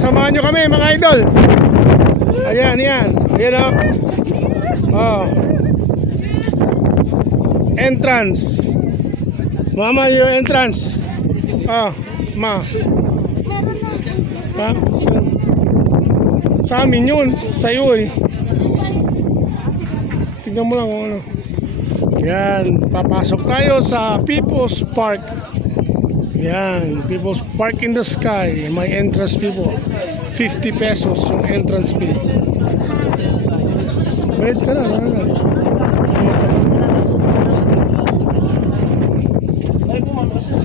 samahan nyo kami mga idol. Ayan, yan. Ayan o. Oh. Entrance. Mama, yung entrance. Oh, ma. Ha? Sa amin yun. Sa'yo eh. Tignan mo lang kung ano. Yan. Papasok tayo sa People's Park. Yan. People's Park in the Sky. May entrance fee po. 50 pesos yung entrance fee. Wait ka na. Ay po ma'am, kasi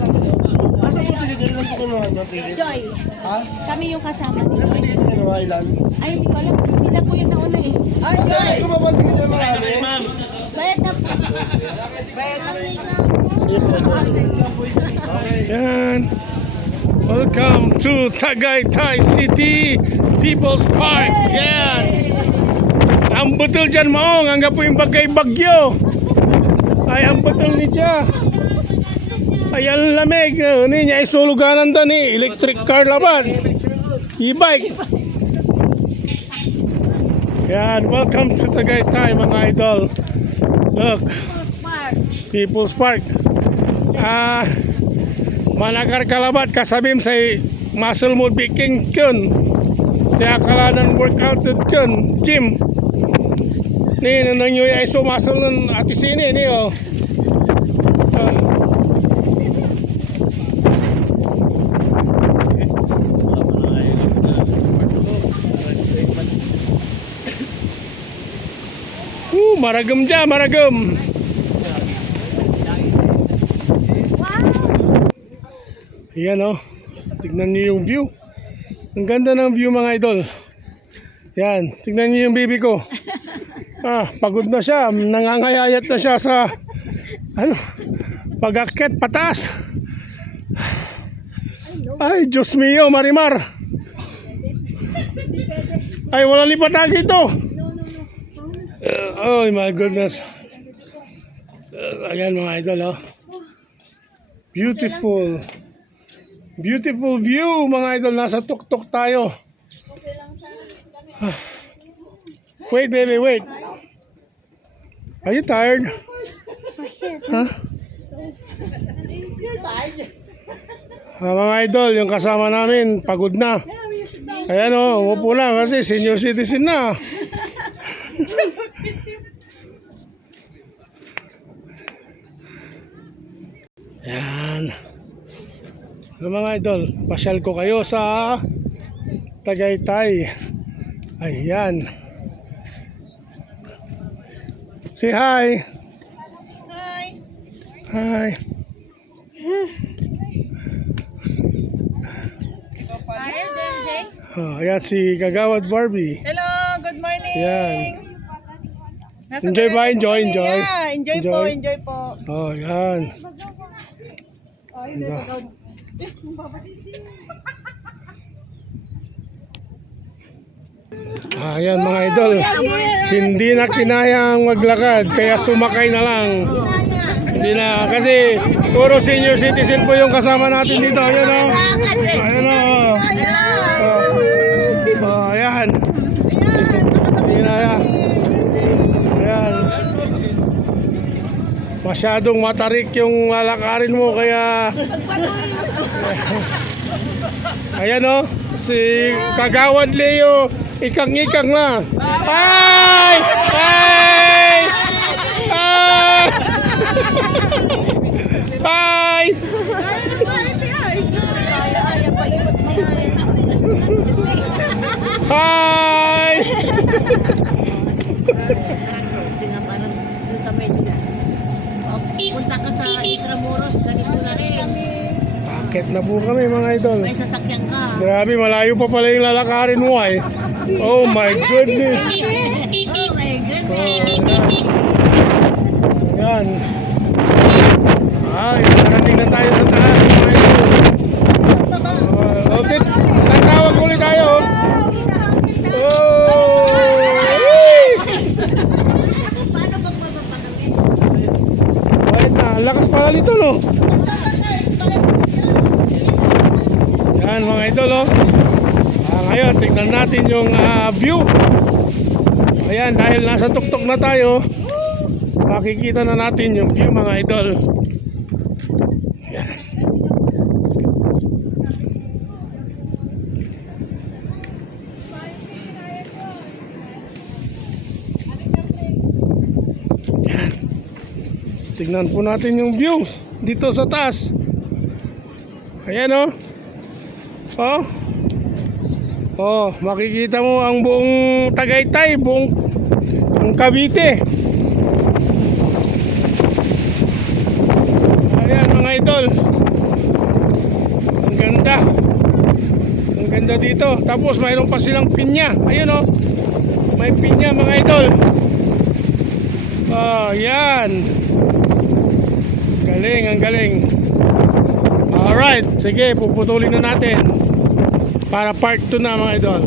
asa mo ticket lang po kinuha nyo ticket? Joy. Ha? Kami yung kasama ni Ilan po Joy. ticket yung kinuha? Ilan? Ay, hindi ko alam. Sila po yung nauna eh. Ay, Asa Joy! ko mapagpigil yung mga ano? Bayad na po. Bayad na po. Yan. Welcome to Tagaytay City People's Park. Yan. Ang butol dyan maong. Hanggang po yung bagay-bagyo. Ay, ang butol ni Diya. Ay, ang lamig. Ni niya ay suluganan doon eh. Electric car laban. E-bike. Yan. Welcome to Tagaytay mga idol. Look. People's Park. Manakar kalabat kasabim say muscle mo biking kun. Kaya kalanan workout kun. Gym. Ni nanyo ay so muscle nun ati sini ni oh. Maragam dyan, maragam. Yan o. Tignan niyo yung view. Ang ganda ng view mga idol. Yan. Tignan niyo yung baby ko. Pagod na siya. Nangangayayat na siya sa pag-akyat pataas. Ay, Diyos mio, Marimar. Ay, wala lipatag ito. Oh my goodness. Ayan mga idol oh. Beautiful. Beautiful view mga idol. Nasa tuktok tayo. Wait baby, wait. Are you tired? Huh? Mga idol, yung kasama namin pagod na. Ayan o, umupo na kasi senior citizen na. Yan. Mga idol, pasyal ko kayo sa Tagaytay. Ayan. Say hi. Hi. Hi. Oh, ayan si Kagawad Barbie. Hello, good morning. Yan. Nasa Enjoy ba? Tagaytay Enjoy, po kami. enjoy. Yeah, enjoy po, Enjoy. enjoy po. Oh, yan. Ayan mga idol. Hindi na kinayang maglakad kaya sumakay na lang. Hindi na kasi puro senior citizen po yung kasama natin dito. Ayan o. Ayan o. Oh, ayan. Hindi na yan. Ayan. Masyadong matarik yung lalakarin mo kaya ayan o. Si Kagawad Leo ikang-ikang na. Ay! Ay! Ay! Ay! Hi! Kasi nga parang doon sa Medina. Punta ka sa Intramuros, ganito na rin. Akit na po kami mga idol. May sasakyan ka. Grabe, malayo pa pala yung lalakarin mo ay. Oh my goodness. Oh my goodness. Yan. Ay, narating na tayo sa taas mga idol. Okay, tatawag ulit tayo. Oh! Paano bang mababa kami? Bakit na? Ang lakas pala nito no? Yan mga idol oh. Ngayon, tignan natin yung view. Ayan, dahil nasa tuktok na tayo, makikita na natin yung view mga idol. Ayan. Ayan. Tignan po natin yung view dito sa taas. Ayan oh. Oh. Oh, makikita mo ang buong Tagaytay, buong ang Cavite. Ayan mga idol. Ang ganda. Ang ganda dito. Tapos mayroon pa silang pinya. Ayun oh. May pinya mga idol. Oh, yan. Galing, ang galing. Alright, sige, puputulin na natin para part 2 na mga idol.